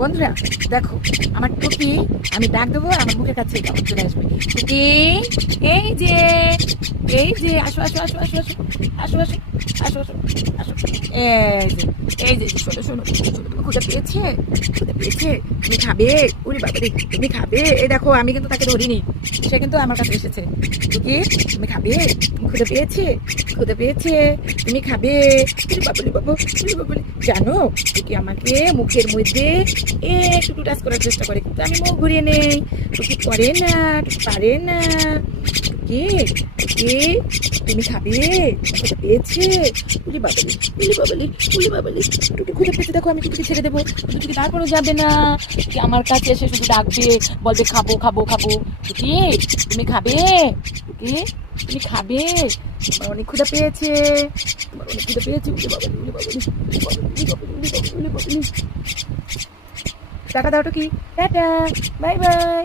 বন্ধুরা দেখো, আমার টুকি আমি ডাক দেবো, আমার মুখের কাছে কেমন চলে আসবে। টুকি, এই যে এই যে আসো আসো আসো আসো আসো আসো আসো আসো আসো আসো, এই যে শোনো শোনো শোনো, তুমি খুঁজে পেয়েছে, খুঁজে পেয়েছে, তুমি খাবে। উরি বাবারে, তুমি খাবে। এই দেখো, আমি কিন্তু তাকে ধরিনি, সে কিন্তু আমার কাছে এসেছে। টুকি, তুমি খাবে, তুমি খুঁজে পেয়েছে, খুঁজে পেয়েছে, তুমি খাবে। উরি বাবুলি বাবু, উরি বাবুলি। জানো, টুকি আমাকে মুখের মধ্যে একটু টাচ করার চেষ্টা করে, কিন্তু আমি মুখ ঘুরিয়ে নেই। টুকি করে না, টুকি পারে না। টুকি, টুকি, তুমি খাবে, খুঁজে পেয়েছে। উলি বাবালি, উলি বাবালি, উলি বাবালি। টুকি খুঁজে পেয়েছে, দেখো আমি টুকিকে ছেড়ে দেবো, কিন্তু টুকি তারপরেও যাবে না। টুকি আমার কাছে এসে শুধু ডাকবে, বলবে খাবো খাবো খাবো। টুকি, তুমি খাবে, টুকি, তুমি খাবে। তোমার অনেক ক্ষুধা পেয়েছে, তোমার অনেক ক্ষুধা পেয়েছে। উলি বাবালি, উলি বাবালি, উলি বাবালি, উলি বাবালি, উলি বাবালি, উলি বাবালি। টাটা দাও টুকি, টাটা, বাই বাই।